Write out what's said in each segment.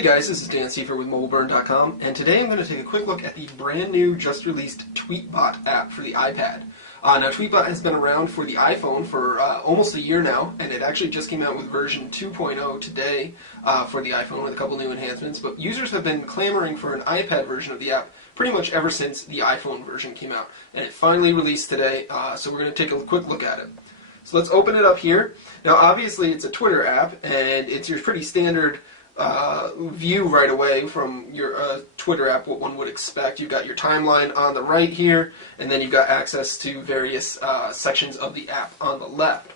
Hey guys, this is Dan Seifert with MobileBurn.com, and today I'm going to take a quick look at the brand new, just released Tweetbot app for the iPad. Now Tweetbot has been around for the iPhone for almost a year now, and it actually just came out with version 2.0 today for the iPhone with a couple new enhancements, but users have been clamoring for an iPad version of the app pretty much ever since the iPhone version came out, and it finally released today, so we're going to take a quick look at it. So let's open it up here. Now obviously it's a Twitter app, and it's your pretty standard view right away from your Twitter app, what one would expect. You've got your timeline on the right here, and then you've got access to various sections of the app on the left.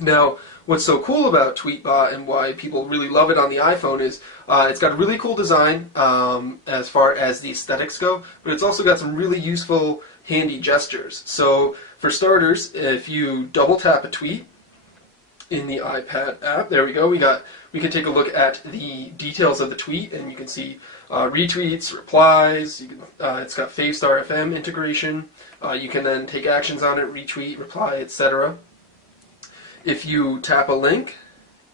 Now, what's so cool about Tweetbot and why people really love it on the iPhone is it's got a really cool design as far as the aesthetics go, but it's also got some really useful, handy gestures. So, for starters, if you double tap a tweet in the iPad app, there we go, we can take a look at the details of the tweet, and you can see retweets, replies, it's got Favestar FM integration, you can then take actions on it, retweet, reply, etc. If you tap a link,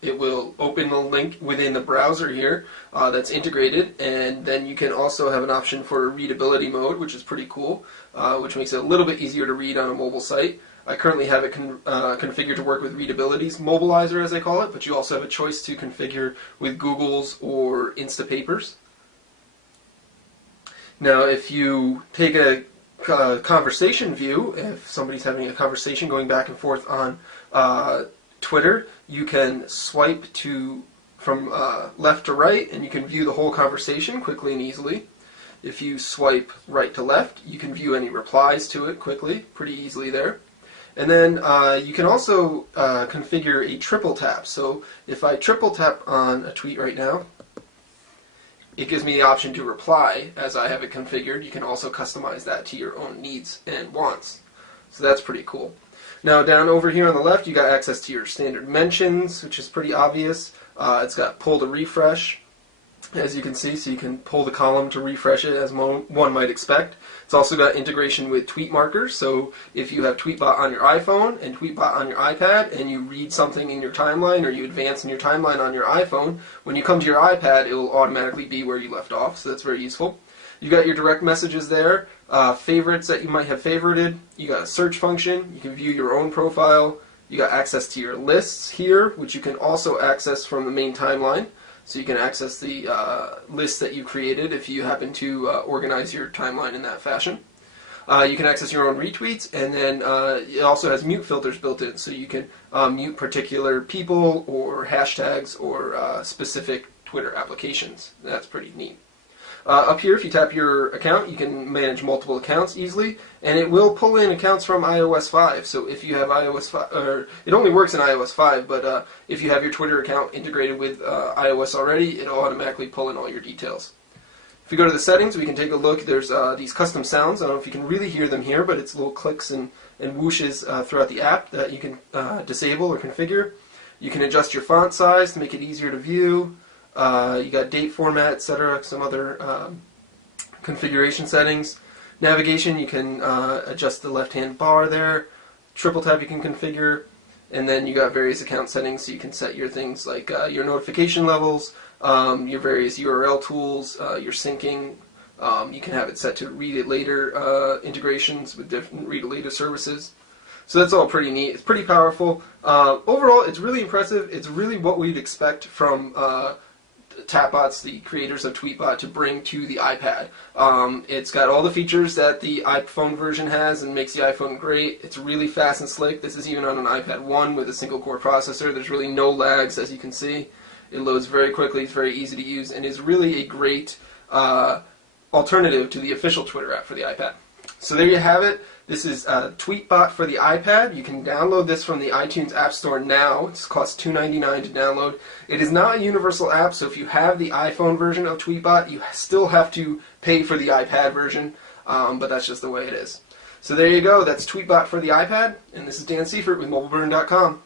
it will open the link within the browser here that's integrated, and then you can also have an option for readability mode, which is pretty cool, which makes it a little bit easier to read on a mobile site. I currently have it configured to work with Readability's Mobilizer, as I call it, but you also have a choice to configure with Google's or Instapaper's. Now, if you take a conversation view, if somebody's having a conversation going back and forth on Twitter, you can swipe from left to right, and you can view the whole conversation quickly and easily. If you swipe right to left, you can view any replies to it quickly, pretty easily there. And then you can also configure a triple tap. So if I triple tap on a tweet right now, it gives me the option to reply as I have it configured. You can also customize that to your own needs and wants. So that's pretty cool. Now down over here on the left, you got access to your standard mentions, which is pretty obvious. It's got pull to refresh, as you can see, so you can pull the column to refresh it as one might expect. It's also got integration with tweet markers, so if you have Tweetbot on your iPhone and Tweetbot on your iPad and you read something in your timeline or you advance in your timeline on your iPhone, when you come to your iPad it will automatically be where you left off, so that's very useful. You got your direct messages there, favorites that you might have favorited, you got a search function, you can view your own profile, you got access to your lists here, which you can also access from the main timeline. So you can access the list that you created if you happen to organize your timeline in that fashion. You can access your own retweets, and then it also has mute filters built in, so you can mute particular people or hashtags or specific Twitter applications. That's pretty neat. Up here, if you tap your account, you can manage multiple accounts easily, and it will pull in accounts from iOS 5. So if you have iOS 5, or it only works in iOS 5, but if you have your Twitter account integrated with iOS already, it'll automatically pull in all your details. If we go to the settings, we can take a look. There's these custom sounds. I don't know if you can really hear them here, but it's little clicks and whooshes throughout the app that you can disable or configure. You can adjust your font size to make it easier to view. You got date format, etc., some other configuration settings. Navigation, you can adjust the left-hand bar there. Triple tap you can configure. And then you got various account settings, so you can set your things like your notification levels, your various URL tools, your syncing. You can have it set to read it later integrations with different read it later services. So that's all pretty neat. It's pretty powerful. Overall, it's really impressive. It's really what we'd expect from Tapbots, the creators of Tweetbot, to bring to the iPad. It's got all the features that the iPhone version has and makes the iPhone great. It's really fast and slick. This is even on an iPad 1 with a single core processor. There's really no lags, as you can see. It loads very quickly, it's very easy to use, and is really a great alternative to the official Twitter app for the iPad. So there you have it. This is Tweetbot for the iPad. You can download this from the iTunes App Store now. It costs $2.99 to download. It is not a universal app, so if you have the iPhone version of Tweetbot, you still have to pay for the iPad version, but that's just the way it is. So there you go. That's Tweetbot for the iPad, and this is Dan Seifert with MobileBurn.com.